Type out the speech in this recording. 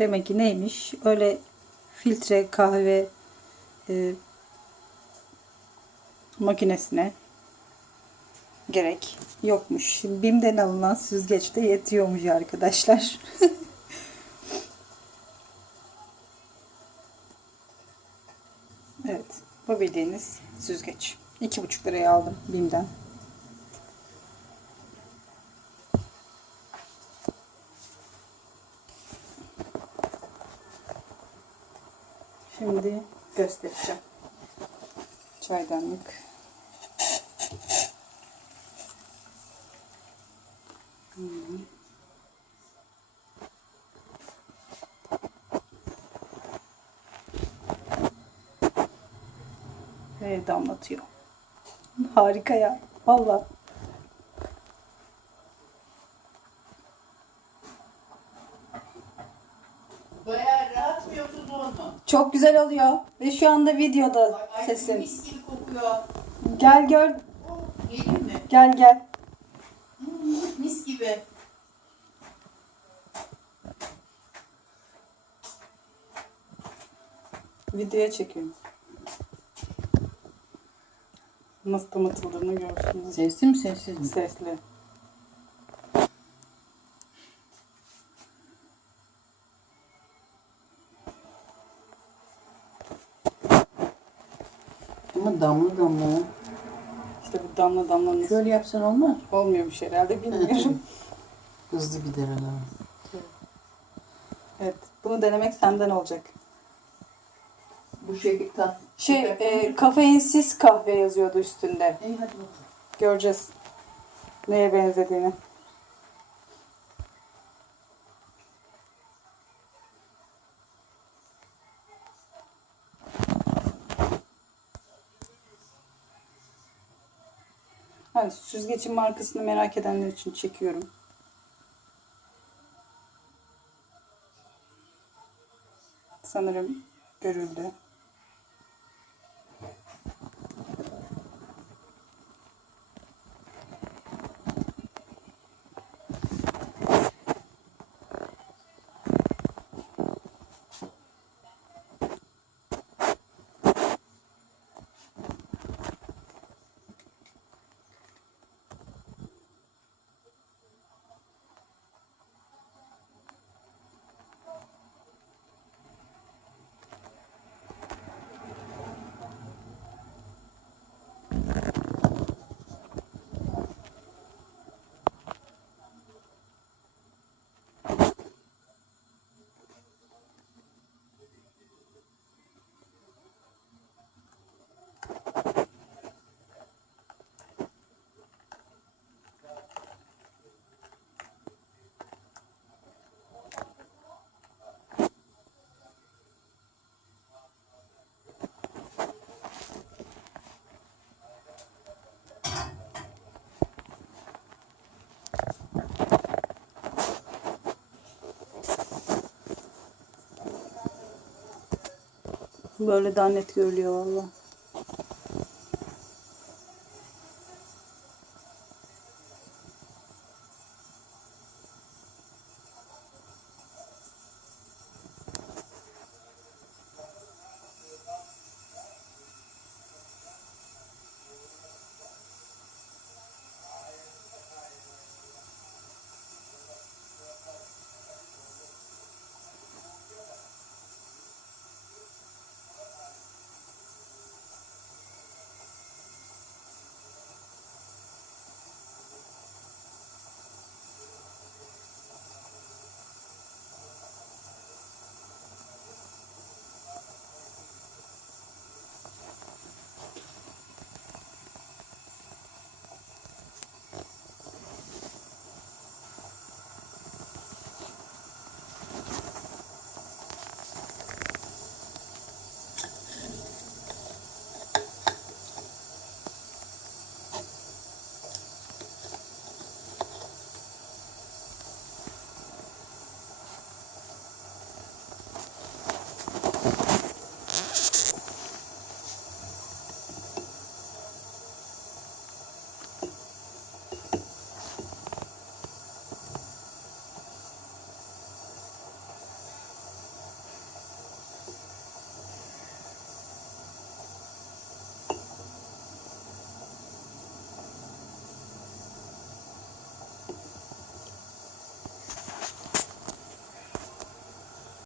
Demek ki neymiş? Öyle filtre kahve makinesine gerek yokmuş. BİM'den alınan süzgeçte yetiyormuş arkadaşlar. Evet. Bu bildiğiniz süzgeç. 2,5 liraya aldım BİM'den. Şimdi göstereceğim. Çaydanlık. Ve damlatıyor. Harika ya. Vallahi. Bayağı rahat mı yoksa zor mu? Çok güzel oluyor. Ve şu anda videoda Ay, sesin. mis gibi kokuyor. Gel gör. Gelin mi? Gel gel. Mis gibi. Videoya çekiyorum. Nasıl tanıtıldığını görsünüz. Sesli mi sessiz mi? Sesli. Ama damla damla. İşte bu damla damla nasıl Şöyle yapsan olmaz. olmuyormuş herhalde bilmiyorum. Hızlı gider adam. Evet. Bunu denemek senden olacak. Bu şekilde tat. Kafeinsiz kahve yazıyordu üstünde. İyi hadi bakalım. Göreceğiz. Neye benzediğini. Hani süzgecin markasını merak edenler için çekiyorum. Sanırım görüldü. Böyle daha net görülüyor valla.